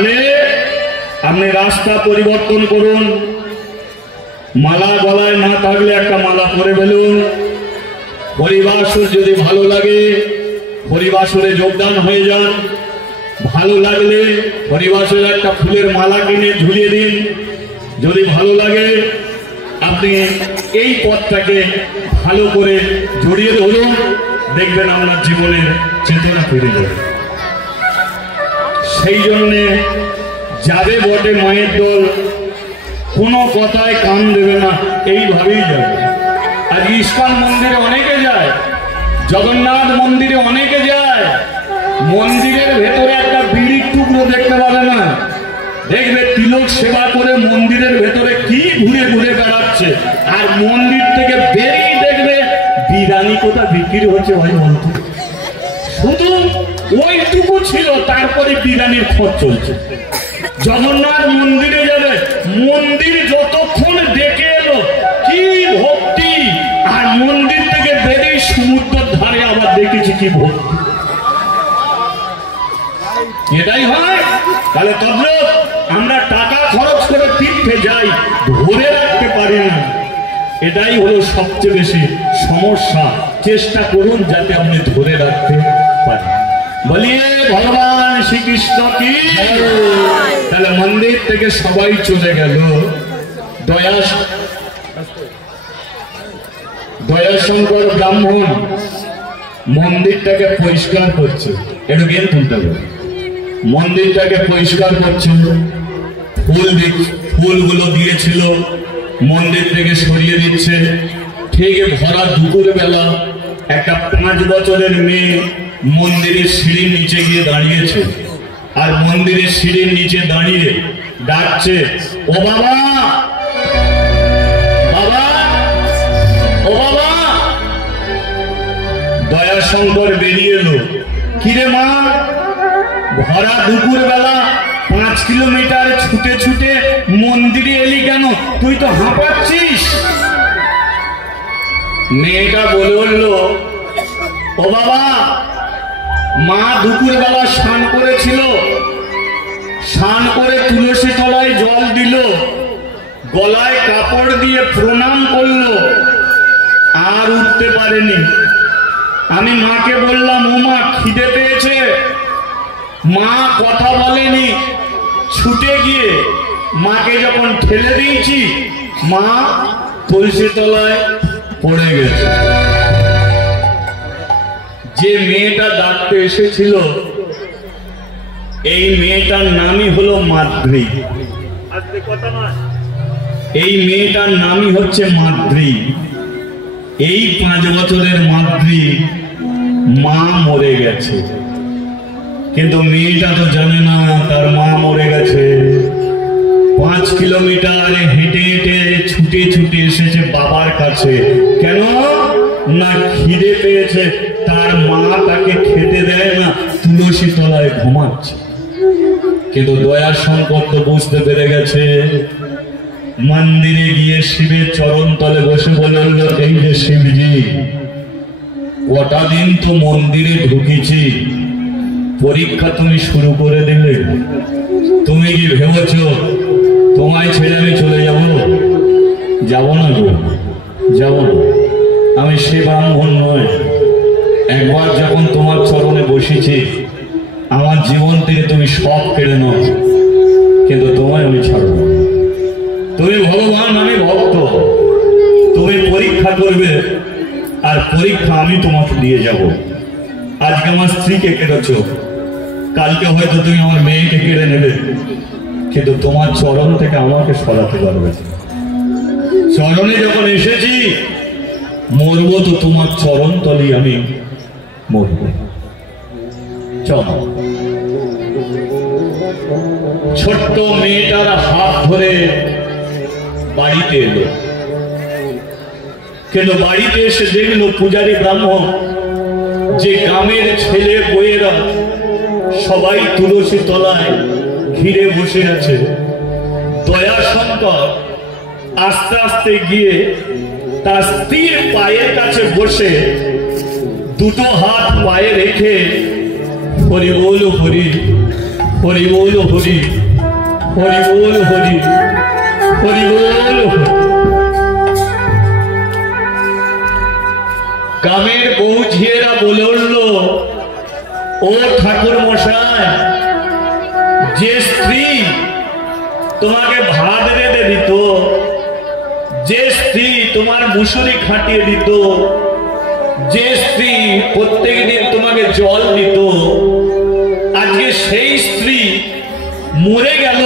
তাহলে আপনি রাস্তা পরিবর্তন করুন, মালা গলায় না থাকলে একটা মালা পরে ফেলুন। হরিবাসর যদি ভালো লাগে হরিবাসরে যোগদান হয়ে যান, ভালো লাগলে হরিবাসরে একটা ফুলের মালা কিনে ঝুলিয়ে দিন। যদি ভালো লাগে আপনি এই পথটাকে ভালো করে জড়িয়ে ধরুন, দেখবেন আপনার জীবনের চেতনা ফিরে যাবে। সেই জন্যে যাবে বটে মায়ের দল, কোনো কথায় কান দেবে না, এইভাবেই যাবে। আর ইস্কন মন্দিরে অনেকে যায়, জগন্নাথ মন্দিরে অনেকে যায়, মন্দিরের ভেতরে একটা বিড়ির টুকরো দেখতে পাবে না। দেখবে তিলক সেবা করে মন্দিরের ভেতরে কি ঘুরে ঘুরে বেড়াচ্ছে, আর মন্দির থেকে বেরিয়ে দেখবে বিরিয়ানি কোথা বিক্রি হচ্ছে ভাই বলতে, শুধু ওইটুকু ছিল, তারপরে বিরিয়ানির খরচ চলছে। জগন্নাথ মন্দিরে যাবে, মন্দির যতক্ষণ দেখে এলো কি ভক্তি, আর মন্দির থেকে বেরিয়ে সমুদ্রের ধারে আবার দেখেছি কি ভক্তি। এটাই হয়। তাহলে তবে আমরা টাকা খরচ করে তীর্থে যাই, ধরে রাখতে পারি না, এটাই হলো সবচেয়ে বেশি সমস্যা। চেষ্টা করুন যাতে আপনি ধরে রাখতে পারেন। বলিয়ে ভগবান শ্রীকৃষ্ণ কি। তাহলে মন্দির থেকে সবাই চলে গেল, দয়াশঙ্কর ব্রাহ্মণ মন্দিরটাকে পরিষ্কার করছে, একটু জ্ঞান তুলতে হবে। মন্দিরটাকে পরিষ্কার করছে, ফুলগুলো দিয়েছিল মন্দির থেকে সরিয়ে দিচ্ছে। ঠিক ভরা দুপুর বেলা একটা 5 বছরের মেয়ে মন্দিরের সিঁড়ির নিচে গিয়ে দাঁড়িয়েছে, আর মন্দিরের সিঁড়ির নিচে দাঁড়িয়ে ডাকছে, ও বাবা, বাবা, ও বাবা। দয়াশঙ্কর বেরিয়ে এলো, কিরে মা, ভরা দুপুর বেলা 5 কিলোমিটার ছুটে ছুটে মন্দিরে এলি কেন? তুই তো হাঁপাচ্ছিস। মেয়েটা বলে উঠলো, ও বাবা, মা দুপুর বেলা স্নান করেছিল, স্নান করে তুলসী তলায় জল দিল, গলায় কাপড় দিয়ে প্রণাম করলো, আর উঠতে পারেনি। আমি মাকে বললাম, ও মা খিদে পেয়েছে। মা কথা বলেনি, ছুটে গিয়ে মাকে যখন ঠেলে দিয়েছি, মা তুলসী তলায় পড়ে গেছে। যে মেয়েটা ডাকতে এসেছিল, এই মেয়েটার নামই হলো মাদ্রি। আজকে কথা নয়, এই মেয়েটার নামই হচ্ছে মাদ্রি। এই 5 বছরের মাদ্রি মা মরে গেছে, কিন্তু মেয়েটা তো জানে না তার মা মরে গেছে। 5 কিলোমিটার হেঁটে হেঁটে ছুটে ছুটে এসেছে বাবার কাছে। কেন না খিদে পেয়েছে, তার মা তাকে খেতে দেয় না, তুলসী তলায় ঘুমাচ্ছে। কিন্তু দয়াশঙ্কর তো বুঝতে পেরে গেছে। মন্দিরে গিয়ে শিবের চরণ তলে বসে বলল, এই যে শিবজি, কটা দিন তো মন্দিরে ঢুকেছি, পরীক্ষা তুমি শুরু করে দিলে। তুমি কি ভেবেছ তোমায় ছেড়ে আমি চলে যাব? যাব না গো, যাব না। আমি সে ব্রাহ্মণ নয়। একবার যখন তোমার চরণে বসেছি, আমার জীবন থেকে তুমি সব কেড়ে নাও, কিন্তু তোমায় আমি ছাড়ব না। তুমি ভগবান, আমি ভক্ত। তুমি পরীক্ষা করবে, আর পরীক্ষা আমি তোমাকে দিয়ে যাব। আজকে আমার স্ত্রীকে কেড়েছ, কালকে হয়তো তুমি আমার মেয়েকে কেড়ে নেবে, কিন্তু তোমার চরণ থেকে আমাকে সরাতে পারবে। চরণে যখন এসেছি, মরবো তো তোমার চরণ তলেই আমি মরব। চলো। ছোট্ট মেয়েটার হাত ধরে বাড়িতে এলো, কিন্তু বাড়িতে এসে দেখলো পূজারী ব্রাহ্মণ, যে গ্রামের ছেলে বইয়েরা সবাই তুলসী তলায় ঘিরে বসে আছে। দয়াশঙ্কর আস্তে আস্তে গিয়ে তার স্ত্রীর পায়ের কাছে বসে দুটো হাত পায়ে রেখে হরি বল হরি হরি বল হরি, হরি বল হরি, হরি বল হরি। গ্রামের বউ ঝিয়েরা বলে উঠল, ও ঠাকুর মশাই, যে স্ত্রী তোমাকে ভাত রেঁধে দিত, যে স্ত্রী তোমার মুসুরি খাটিয়ে দিত, যে স্ত্রী প্রত্যেক দিন তোমাকে জল দিত, আজকে সেই স্ত্রী মরে গেল,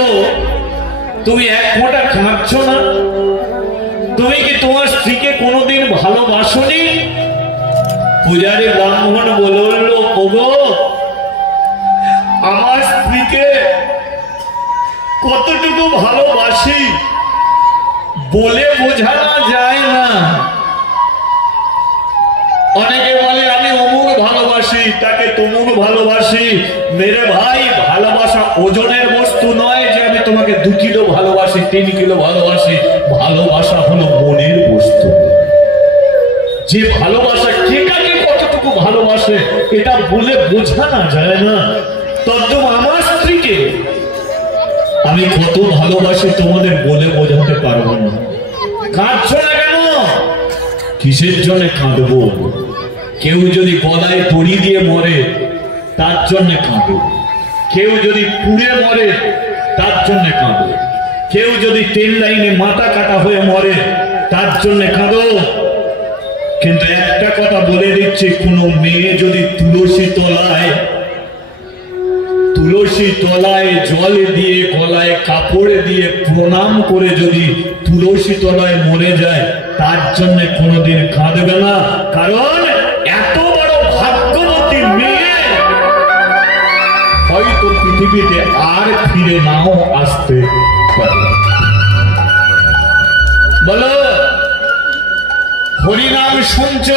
তুমি এক ফোঁটা কাঁদছ না? তুমি কি তোমার স্ত্রীকে কোনোদিন ভালোবাসনি? পূজারী ব্রাহ্মণ বলে উঠল, ওগো, আমার স্ত্রীকে কতটুকু ভালোবাসি বলে বোঝানো যায় না। অনেকে বলে আমি অমুক ভালোবাসি, তাকে তমুক ভালোবাসি। মেরে ভাই, ভালোবাসা ওজনের বস্তু নয় যে আমি তোমাকে 2 কিলো ভালোবাসি, 3 কিলো ভালোবাসি। ভালোবাসা হলো মনের বস্তু। যে ভালোবাসা কে কাকে কতটুকু ভালোবাসে এটা বলে বোঝানো যায় না। তদ্রূপ আমার স্ত্রীকে আমি কত ভালোবাসি তোমাদের বলে বোঝাতে পারবো না। কাঁদছ না কেন? কিসের জন্য কাঁদবো? কেউ যদি গলায় দড়ি দিয়ে মরে তার জন্য কাঁদো, কেউ যদি পুড়ে মরে তার জন্য কাঁদো, কেউ যদি ট্রেন লাইনে মাথা কাটা হয়ে মরে তার জন্য কাঁদো। কিন্তু একটা কথা বলে দিচ্ছি, কোনো মেয়ে যদি তুলসী তলায় জল দিয়ে গলায় কাপড়ে দিয়ে প্রণাম করে যদি তুলসী তলায় মরে যায় তার জন্য কোনোদিন কাঁদবে না। কারণ এত বড় ভাগ্যবতী মেয়ে হয়তো পৃথিবীতে আর ফিরে নাও আসতে পারে। বলো, হরিনাম শুনছ?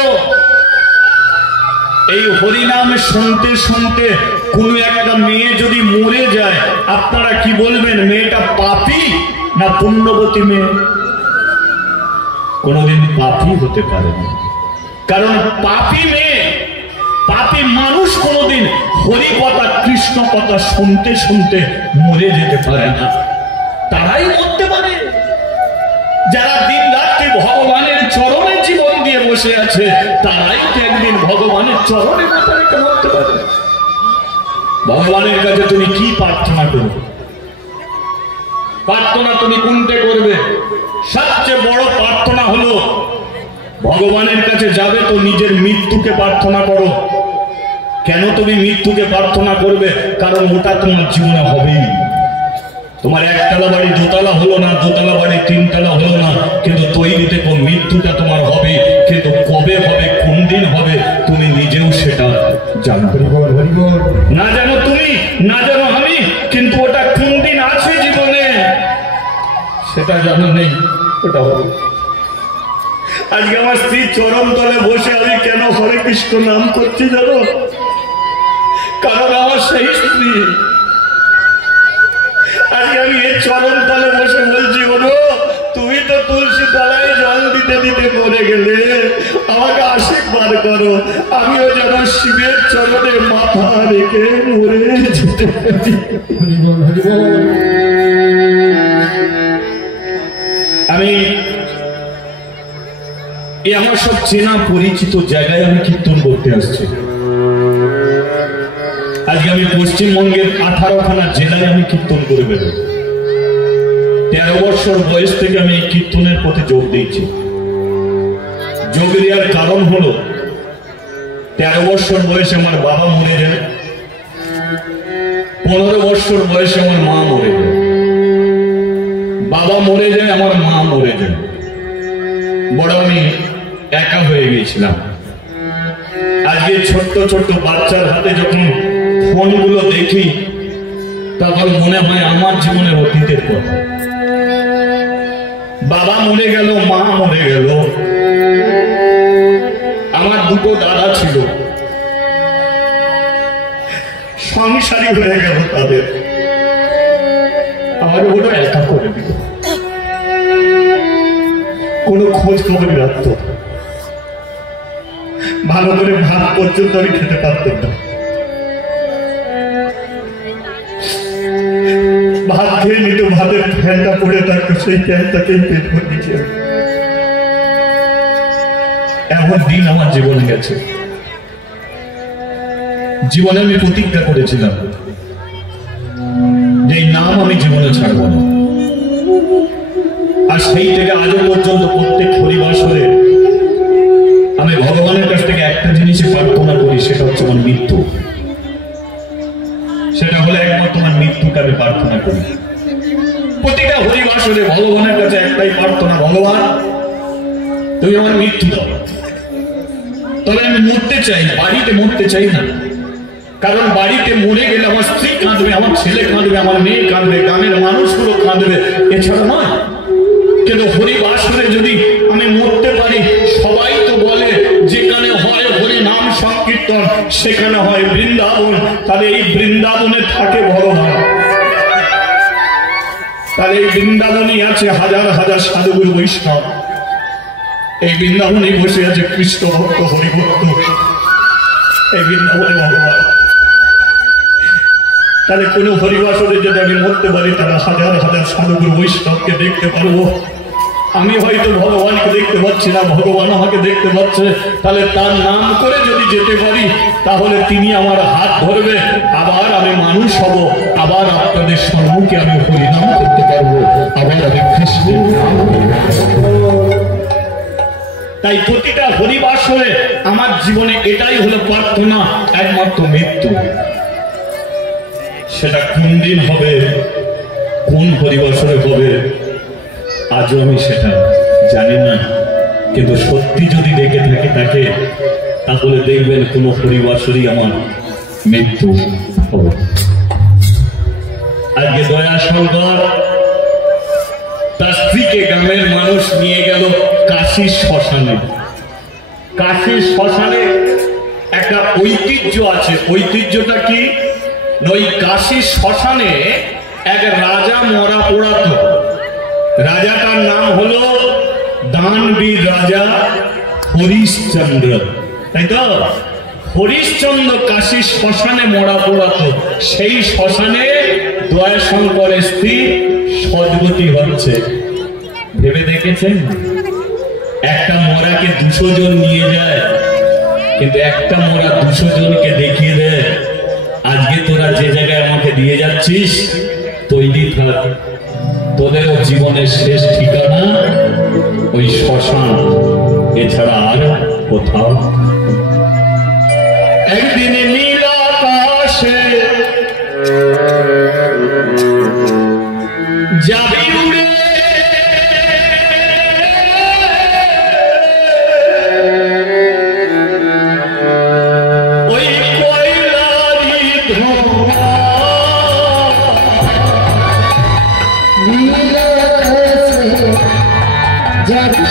এই হরিনাম শুনতে শুনতে কোন একটা মেয়ে যদি মরে যায়, আপনারা কি বলবেন? মেয়েটা পাপী না পুণ্যবতী মেয়ে? কোনদিন পাপী হতে পারে না। কারণ পাপী মেয়ে, পাপী মানুষ কোনদিন হরি কথা, কৃষ্ণ কথা শুনতে শুনতে মরে যেতে পারে না। তারাই মরতে পারে যারা দিন রাত্রি ভগবানের চরণে জীবন দিয়ে বসে আছে। তারাই তো একদিন ভগবানের চরণে মাথা রেখে মরতে পারে। ভগবানের কাছে তুমি কি প্রার্থনা করবে? প্রার্থনা তুমি কোনটা করবে? সবচেয়ে বড় প্রার্থনা হলো ভগবানের কাছে যাবে তো নিজের মৃত্যুকে প্রার্থনা করো। কেন তুমি মৃত্যুকে প্রার্থনা করবে? কারণ ওটা তোমার জীবনে হবেই। তোমার একতলা বাড়ি দোতলা হলো না, দোতলা বাড়ি 3 তলা হলো না, কিন্তু তৈরিতে মৃত্যুটা তোমার হবে। কিন্তু কবে হবে, কোন দিন হবে তুমি নিজেও সেটা জানো না। জানো তুমি, না জানো আমি, কিন্তু ওটা কোন দিন আছে জীবনে সেটা জানো নেই, ওটা হবে। আজকে আমার স্ত্রী চরণ তলে বসে আমি কেন হরে কৃষ্ণ নাম করছি জানো? কারণ আমার সেই স্ত্রী। আজকে আমি এই চরণ তলে বসে বলছি, বলো তুমি তো তুলসী তলায় জল দিতে দিতে মরে গেলে, আমাকে আশীর্বাদ করো আমিও যেন শিবের চরণে মাথা রেখে মরে যেতে পারি। আমি আমার সব চেনা পরিচিত জায়গায় আমি কীর্তন করতে আসছি। আজকে আমি পশ্চিমবঙ্গের 18খানা জেলায় আমি কীর্তন করে বেরোই। 13 বছর বয়স থেকে আমি এই কীর্তনের প্রতি যোগ দিয়েছি। যোগ দেওয়ার কারণ হলো 13 বছর বয়সে আমার বাবা মরে যায়, 15 বছর বয়সে আমার মা মরে যায়। বাবা মরে যায়, আমার মা মরে যায়। বড় আমি একা হয়ে গিয়েছিলাম। আজকে ছোট্ট ছোট্ট বাচ্চার হাতে যখন ফোনগুলো দেখি তখন মনে হয় আমার জীবনের অতীতের কথা। বাবা মরে গেল, মা মরে গেল। আমার 2 দাদা ছিল, সংসারী হয়ে গেল তাদের। আমার ওগুলো একা করে দিল, কোনো খোঁজ খবর রাখত। ভালো করে ভাত পর্যন্ত আমি খেতে পারতাম না। সেই তাকে পেট ভরিয়েছে। এমন দিন আমার জীবনে গেছে, জীবনে আমি প্রতিজ্ঞা করেছিলাম যে এই নাম আমি জীবনে ছাড়ব না। আর সেই থেকে আজও পর্যন্ত প্রত্যেক হরিবাসরে আমি ভগবানের কাছ থেকে একটা জিনিসই প্রার্থনা করি, সেটা হচ্ছে আমার মৃত্যু। সেটা হলে একমাত্র আমার মৃত্যুকে আমি প্রার্থনা করি। প্রতিটা হরিবাসরে ভগবানের কাছে একটাই প্রার্থনা, ভগবান তুমি আমার মৃত্যু দাও। তবে আমি মরতে চাই, বাড়িতে মরতে চাই না। কারণ বাড়িতে মরে গেলে আমার স্ত্রী কাঁদবে, আমার ছেলে কাঁদবে, আমার মেয়ে কাঁদবে, গ্রামের মানুষগুলো কাঁদবে, এছাড়া নয়। কিন্তু হরিবাসরে যদি আমি মরতে পারি, সবাই তো বলে যেখানে হয় হরি নাম সংকীর্তন সেখানে হয় বৃন্দাবন। তাহলে এই বৃন্দাবনে থাকে ভগবান, তাহলে এই বৃন্দাবনই আছে হাজার হাজার সাধুগুরু বৈষ্ণব। এই বৃন্দাবনে বসে আছে কৃষ্ণ ভক্ত, হরিভক্ত। এই বৃন্দাবনে ভগবান। তাহলে কোনো হরিবাসরে যদি আমি মরতে পারি, তারা হাজার হাজার সাধুগুরু বৈষ্ণবকে দেখতে পারবো। আমি হয়তো ভগবানকে দেখতে পাচ্ছি না, ভগবান আমাকে দেখতে পাচ্ছে। তাহলে তার নাম করে যদি যেতে পারি, তাহলে তিনি আমার হাত ধরবে, আবার আমি মানুষ হব, আবার আপনাদের সম্মুখে আমি হরিনাম করতে পারবো, আবার আমি কৃষ্ণের নাম করবো। তাই প্রতিটা হরিবাসরে আমার জীবনে এটাই হলো প্রার্থনা, একমাত্র মৃত্যু। সেটা কোন দিন হবে, কোন হরিবাসরে হবে, আজও আমি সেটা জানি না। কিন্তু সত্যি যদি দেখে থাকি তাকে, তাহলে দেখবেন কোন হরিবাসরই আমার মৃত্যু হবে। আজকে দয়াশঙ্কর তার স্ত্রীকে গ্রামের মানুষ নিয়ে গেল কাশীর শ্মশানে। কাশীর শ্মশানে একটা ঐতিহ্য আছে। ঐতিহ্যটা কি? ওই কাশীর শ্মশানে এক রাজা মরা পোড়াতো। রাজাটার নাম হলো দানবীর রাজা হরিশ্চন্দ্র, তাই তো? হরিশ্চন্দ্র কাশীর শ্মশানে মরা পোড়াতো। সেই শ্মশানে দয়াশঙ্করের স্ত্রী সদ্গতি হচ্ছে। ভেবে দেখেছেন? একটা মরাকে 200 জন নিয়ে যায়, কিন্তু একটা মরা 200 জনকে দেখিয়ে দেয়, আজকে তোরা যে জায়গায় আমাকে দিয়ে যাচ্ছিস তৈরি থাক, তোদেরও জীবনের শেষ ঠিকানা ওই শ্মশান, এছাড়া আর কোথাও। একদিন নীল আকাশে যাবি উড়ে, ওই কয়লারি ধোঁয়া নীল আকাশে যাবি,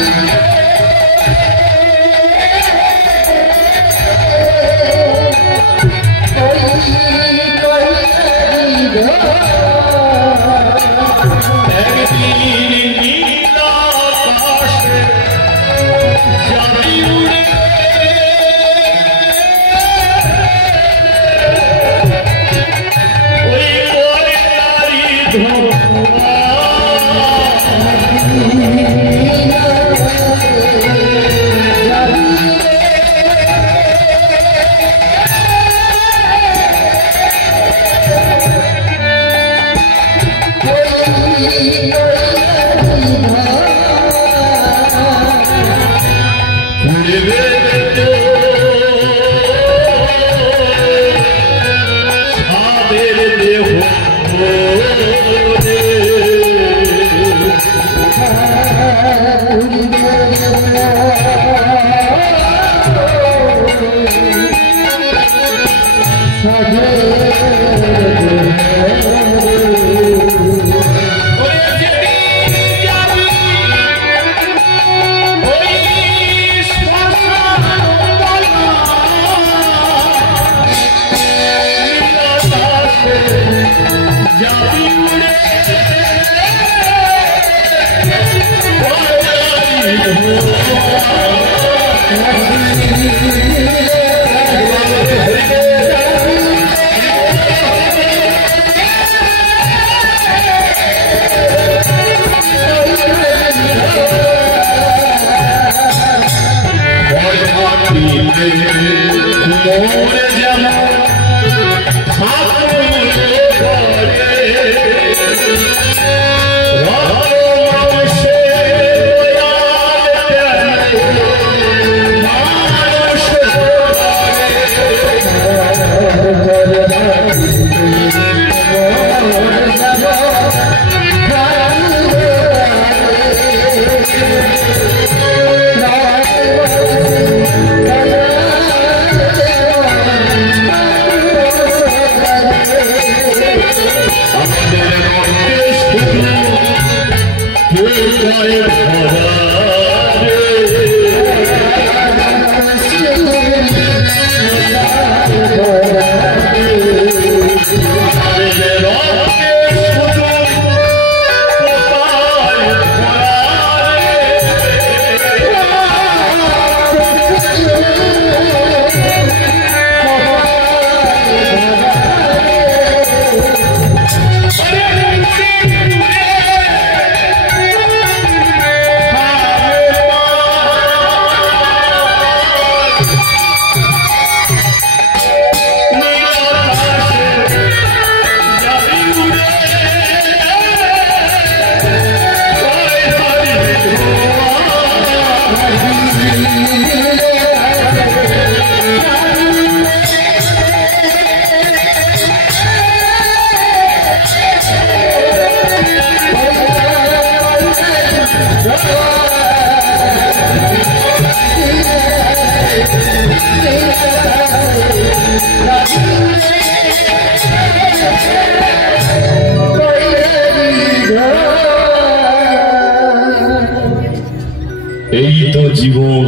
এই তো জীবন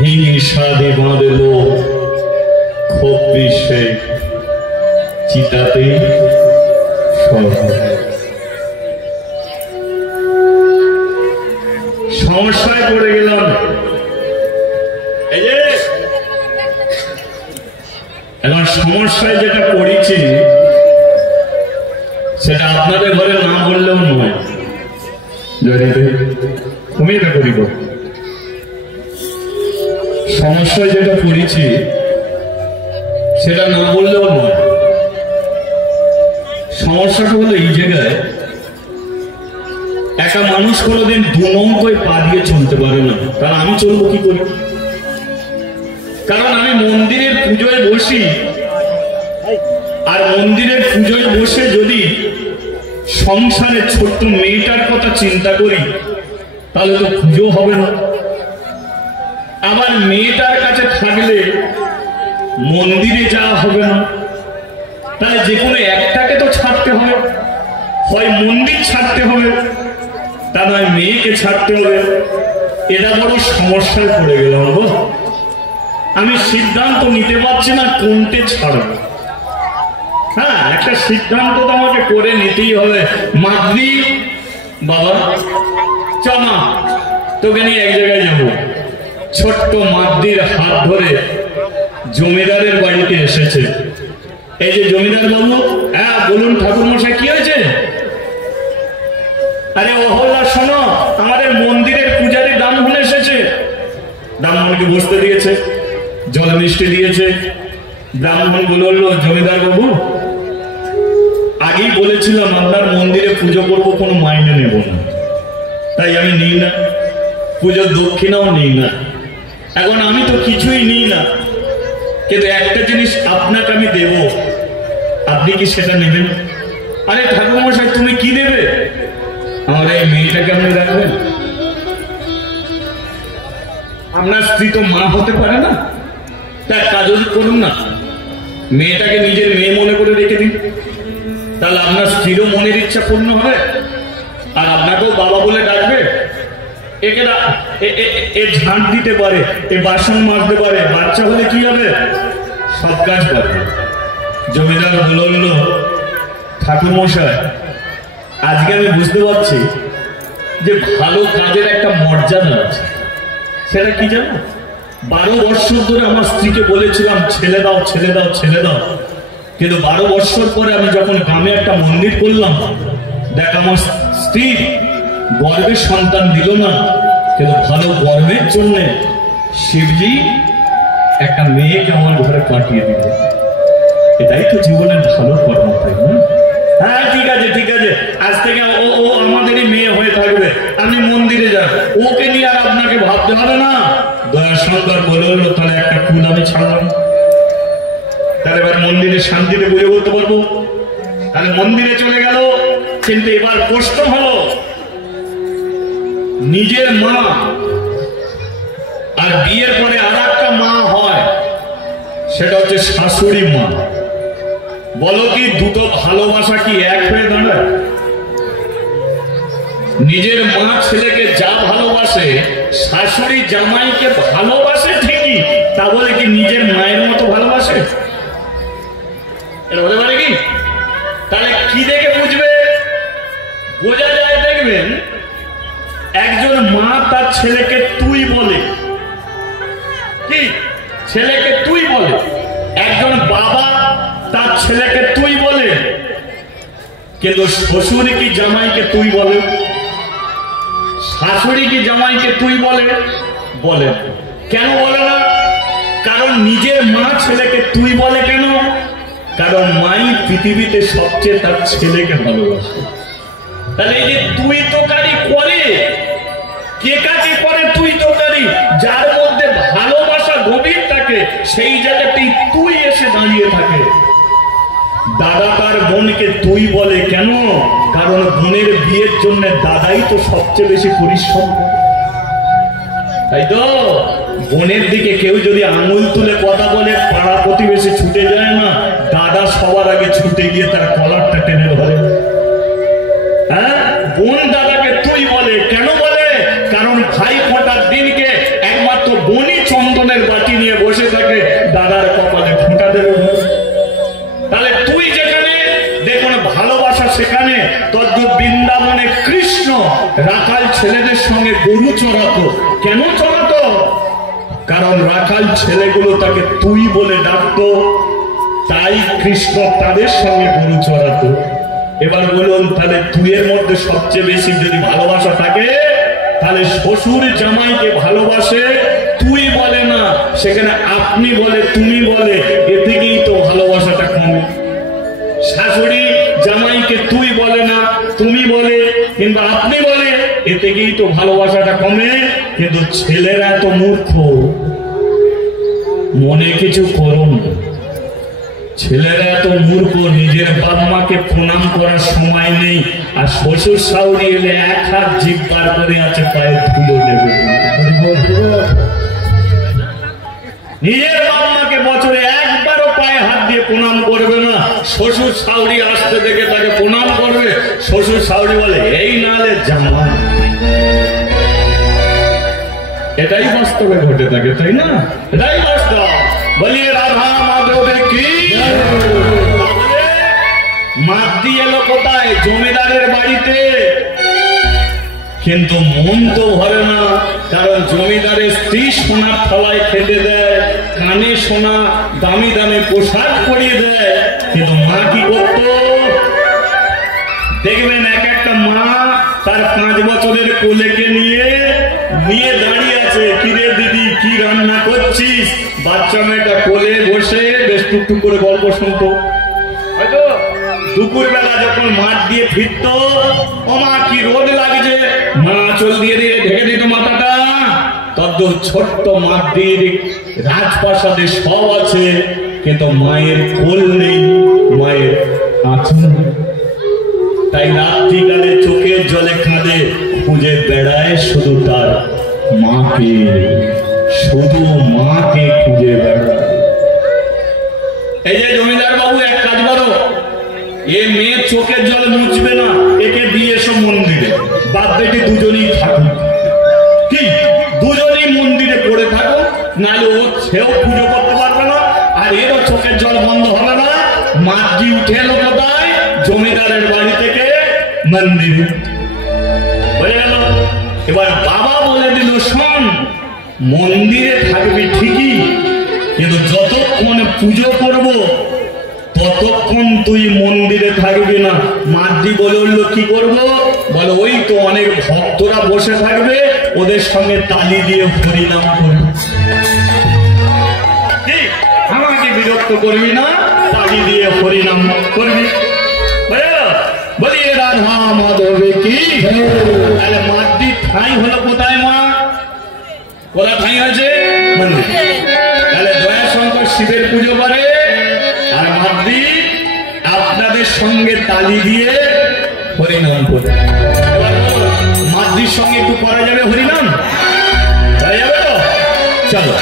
হিংসাদে বাঁধল ক্ষোভ বিশ্বে চিতাতে সমস্যায় পড়ে গেলাম। এই যে এখন সমস্যায় যেটা পড়েছি সেটা আপনাদের ঘরে না বললেও নয়, সমস্যায় যেটা পড়েছি সেটা না বললেও নয়। সমস্যাটা হলো এই জায়গায় একটা মানুষ কোনোদিন দু নৌকোয় পা দিয়ে চলতে পারে না, কারণ আমি চলবো কি করি? কারণ আমি মন্দিরের পুজোয় বসি, আর মন্দিরের পুজোয় বসে যদি সংসারের ছোট্ট মেয়েটার কথা চিন্তা করি তাহলে তো পুজো হবে না। আবার মেয়েটার কাছে থাকলে মন্দিরে যাওয়া হবে না, তাহলে যে কোনো একটাকে তো ছাড়তে হবে, হয় মন্দির ছাড়তে হবে, তা নয় মেয়েকে ছাড়তে হবে। এটা বড় সমস্যায় পড়ে গেলাম গো। আমি সিদ্ধান্ত নিতে পারছি না কোনটা ছাড়ব। হ্যাঁ, একটা সিদ্ধান্ত তো আমাকে করে নিতেই হবে। মাদ্রি বাবা চমা তোকে নিয়ে এক জায়গায় যাবো। ছোট্ট মাদ্রির হাত ধরে জমিদারের বাড়িতে এসেছে। এই যে জমিদার বাবু, হ্যাঁ বলুন ঠাকুর মশাই কি হয়েছে? আরে ওহল্লা শোনো, আমাদের মন্দিরের পূজারী ব্রাহ্মণ এসেছে। ব্রাহ্মণকে বসতে দিয়েছে, জল মিষ্টি দিয়েছে। ব্রাহ্মণ বলল, জমিদার বাবু আগেই বলেছিলাম আপনার মন্দিরে পুজো করবো, কোনো মাইনে নেব না, তাই আমি নিই না, পুজোর দক্ষিণাও নিই না। এখন আমি তো কিছুই নিই না, কিন্তু একটা জিনিস আপনাকে আমি দেব, আপনি কি সেটা নেবেন? আরে ঠাকুর মশাই তুমি কি দেবে? আমার এই মেয়েটাকে আপনি রাখবেন। আপনার স্ত্রী তো মা হতে পারে না, তার কাজ করুন না, মেয়েটাকে নিজের মেয়ে মনে করে রেখে দিন, তাহলে আপনার স্ত্রীরও মনের ইচ্ছা পূর্ণ হবে, আর আপনাকেও বাবা বলে ডাকবে। এ ঝাঁট দিতে পারে, এ বাসন মাজতে পারে, বাচ্চা হলে কি হবে? সব কাজ পারবে। জমিদার বলল, ঠাকুর মশাই আজকে আমি বুঝতে পারছি যে ভালো কাজের একটা মর্যাদা আছে। সেটা কি জানো? 12 বছর ধরে আমার স্ত্রীকে বলেছিলাম ছেলে দাও ছেলে দাও ছেলে দাও, কিন্তু 12 বছর পরে আমি যখন গ্রামে একটা মন্দির করলাম, দেখ আমার স্ত্রী গর্বের সন্তান দিল না, কিন্তু ভালো গর্বের জন্য শিবজি একটা মেয়েকে আমার ঘরে পাঠিয়ে দিল। এটাই তো জীবনের ভালো কর্ম, তাই না? হ্যাঁ ঠিক আছে ঠিক আছে, আজ থেকে ও আমাদেরই মেয়ে হয়ে থাকবে, আপনি মন্দিরে যান, ওকে নিয়ে আর আপনাকে ভাবতে হবে না। দয়াশঙ্কর বলে হলো তাহলে একটা ফুল আমি ছাড়লাম, তাহলে এবার মন্দিরে শান্তিতে বুঝে বলতে পারবো। তাহলে মন্দিরে চলে গেল, কিন্তু এবার প্রশ্ন হলো নিজের মা আর বিয়ের পরে আর একটা মা হয়, সেটা হচ্ছে শাশুড়ি মা। বলো কি দুটো ভালোবাসা কি এক হয়ে দাঁড়ায়? নিজের মা ছেলেকে যা ভালোবাসে, শাশুড়ি জামাইকে ভালোবাসে ঠিকই, তা বলে কি নিজের মায়ের মতো ভালোবাসে? এটা বলে পারে কি? তাহলে কি দেখে বুঝবে? বোঝা যায়, দেখবেন একজন মা তার ছেলেকে তুই বলে, কি ছেলেকে তুই বলে, একজন বাবা তার ছেলেকে তুই বলে, কিন্তু শ্বশুর কি জামাইকে তুই বলে? শাশুড়ি কি জামাইকে তুই বলে? বলে। কেন বলে না? কারণ নিজের মা ছেলেকে তুই বলে কেন? কারণ মাই পৃথিবীতে সবচেয়ে তার ছেলেকে ভালোবাসে। তাহলে এই যে তুই তোকারি করে, কে কাকে করে তুই তোকারি? যার মধ্যে ভালোবাসা গভীর থাকে, সেই জায়গাতেই তুই এসে দাঁড়িয়ে থাকে। দাদা তার বোনকে তুই বলে কেন? কারণ বোনের বিয়ের জন্য দাদাই তো সবচেয়ে বেশি পরিশ্রম করে, তাই তো? বোনের দিকে কেউ যদি আঙুল তুলে কথা বলে, পাড়া প্রতিবেশী ছুটে যায় না, দাদা সবার আগে ছুটে গিয়ে তার কলারটা টেনে ধরে। হ্যাঁ, বোন দাদাকে তুই বলে কেন বলে? কারণ ভাই ফোঁটার দিনকে একমাত্র বোনই চন্দনের বাটি নিয়ে বসে থাকে, দাদার কপালে ফোঁটা দেবে। তাহলে তুই যেখানে দেখুন ভালোবাসা সেখানে। তদ্রুপ বৃন্দাবনে কৃষ্ণ রাখাল ছেলেদের সঙ্গে গরু চড়াতো। কেন চড়াতো? কারণ রাখাল ছেলেগুলো তাকে তুই বলে ডাকতো, তাই কৃষ্ণ তাদের সঙ্গে গরু চড়াতো। এবার বলুন, তাহলে তুইয়ের মধ্যে সবচেয়ে বেশি যদি ভালোবাসা থাকে, তাহলে শ্বশুর জামাইকে ভালোবাসে, তুই বলে না, সেখানে আপনি বলে, তুমি বলে, এ থেকেই তো ভালোবাসাটা কমে। শাশুড়ি জামাইকে তুই বলে না, তুমি বলে কিংবা আপনি বলে, এ থেকেই তো ভালোবাসাটা কমে। কিন্তু ছেলেরা তো মূর্খ, মনে কিছু করুন, ছেলেরা তো মূর্খ, নিজের বাপ মাকে প্রণাম করার সময় নেই, আর শ্বশুর শাশুড়ি এলে এক হাত জিভ বার করে আছে, পায়ে ধুলো দেবে। নিজের বাপ মাকে বছরে একবারও পায়ে হাত দিয়ে প্রণাম করবে না, শ্বশুর শাশুড়ি আসতে দেখে তাকে প্রণাম করবে। শ্বশুর শাশুড়ি বলে এই নালে জামাই। এটাই বাস্তবে ঘটে থাকে, তাই না? এটাই বাস্তব। বলিয়ে রাধা মাধবের কি? মাতৃ এলো কোথায়? জমিদারের বাড়িতে। কিন্তু মন তো ভরে না, কারণ জমিদারের স্ত্রী সোনার থালায় খেতে দেয়, কানে সোনা, দামি দামি পোশাক পরিয়ে দেয়, কিন্তু মা কি করত? দেখবেন এক একটা মা তার 5 বছরের কোলেকে নিয়ে দাঁড়িয়ে আছে, কিরে দিদি কি রান্না করছিস? বাচ্চা মেয়েটা কোলে বসে বেশ টুকটুক করে গল্প শুনতো। হয়তো দুপুর বেলা যখন মাঠ দিয়ে ফিরত, ও মা কি রোদ লাগছে, মা চল দিয়ে দিয়ে ঢেকে দিত মাথাটা। তত ছোট্ট মাটির রাজপ্রাসাদে সব আছে, কিন্তু মায়ের কোল নেই, মায়ের আঁচল। তাই রাত্রিকালে চোখের জলে কাঁদে, খুঁজে বেড়ায় শুধু তার মাকে, শুধু মাকে খুঁজে বেড়ায়। এই যে জমিদার বাবু, এক কাজ করো, এ মেয়ে চোখের জল মুছবে না, একে দিয়ে এসো মন্দিরে, বাদ দেখে দুজনেই থাকুক। কি দুজনেই মন্দিরে পড়ে থাকো, নাহলে সেও পুজো করতে পারবে না, আর এরও চোখের জল বন্ধ হবে না। মাটি উঠে এলো কোথায়? জমিদারের বাড়ি থেকে মন্দিরে। বুঝে গেল? এবার বাবা বলে দিল, শোন, মন্দিরে থাকবি ঠিকই, কিন্তু যতক্ষণ পুজো করব ততক্ষণ তুই মন্দিরে থাকবি না। মাটি বলে উঠলো, কি করব? বলে ওই তো অনেক ভক্তরা বসে থাকবে, ওদের সঙ্গে তালি দিয়ে হরিনাম করবে। আমাকে বিরক্ত করবি না, তালি দিয়ে হরিনাম করবি। বলি রাধা মাধবে কি। তাহলে মাতৃ ঠাঁই হলো কোথায় মা? কোথা ঠাঁই আছে? মন্দির। তাহলে দয়া শঙ্কর শিবের পুজো করে, আর মাতৃ আপনাদের সঙ্গে তালি দিয়ে হরিনাম করে। মাতৃর সঙ্গে একটু করা যাবে হরিনাম? করা যাবে তো? চলো।